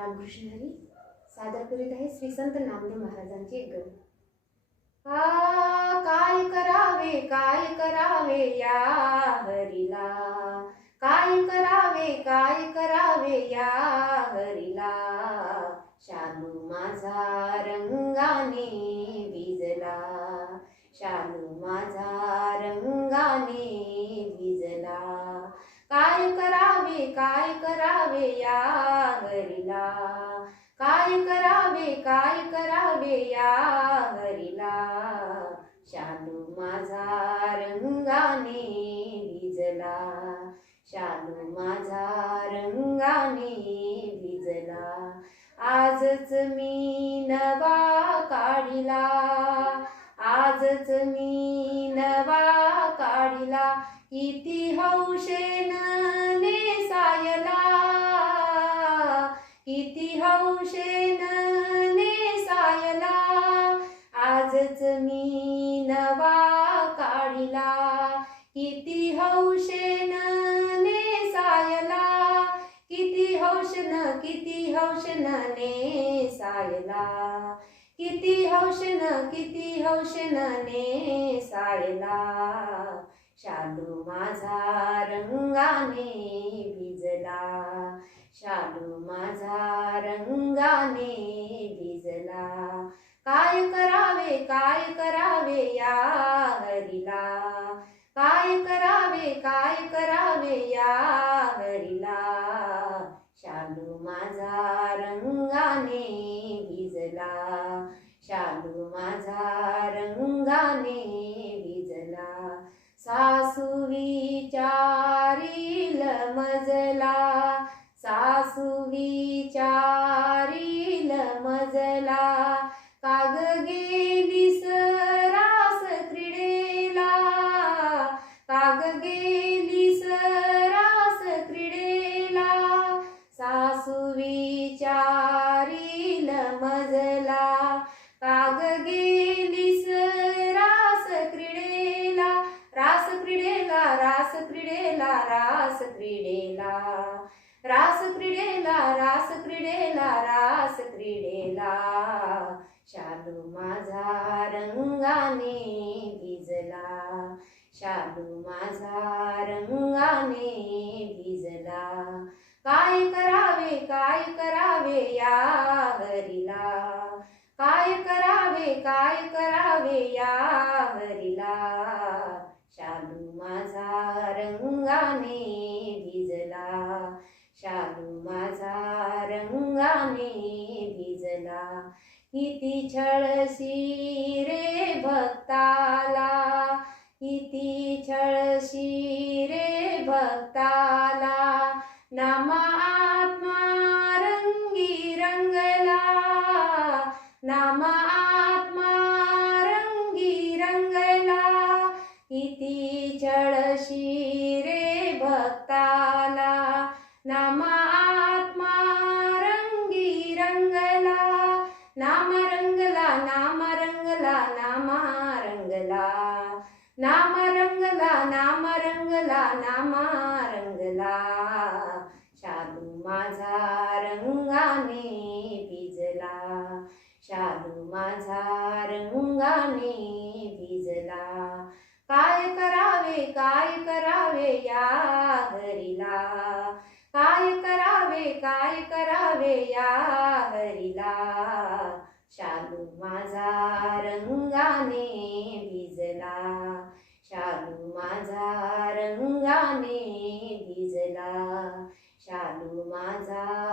रामकृष्ण हरी सादर करीत आहे श्री संत नामदेव महाराजांची एक गण काय करावे काय करावे या हरीला? काय करावे काय करावे या हरीला? शालू माझा रंगाने भिजला. शालू माझा रंगाने भिजला. काय करावे काय करावे या काय करावे या हरीला शालू माझा रंगाने भिजला. शालू माझा रंगाने भिजला. आजच मी नवा काढिला. आजच मी नवा काढिला. किती हौशेन आजच मी नवा काढिला. किती हौशेन नेसायला किती हौशन किती हौशन नेसायला किती हौशन किती हौशन नेसायला शालू माझा रंगाने भिजला. शालू माझा रंगाने भिजला काय करावे काय करावे या हरीला काय करावे काय करावे या हरीला शालू माझा रंगाने भिजला. शालू माझा रंगाने भिजला. सासू विचारील मजला. सासू विचारील मजला. क्रीडेला रास क्रीडेला रास क्रीडेला रास क्रीडेला. शालू माझा रंगाने भिजला. शालू माझा रंगाने भिजला. काय करावे काय करावे या हरीला काय करावे काय करावे या हरी रंगाने भिजला. किती छळशी रे भक्ताला. किती छळशी रे भक्ताला. नामा आत्मा रंगी रंगला. नामा आत्मा रंगी रंगला. किती छळशी रंगला नामा रंगला. शालू माझा रंगाने भिजला. शालू माझा रंगाने भिजला. काय करावे काय करावे या हरीला काय करावे काय करावे या हरीला शालू माझा रंगाने भिजला. भिजला शालू माझा रंगाने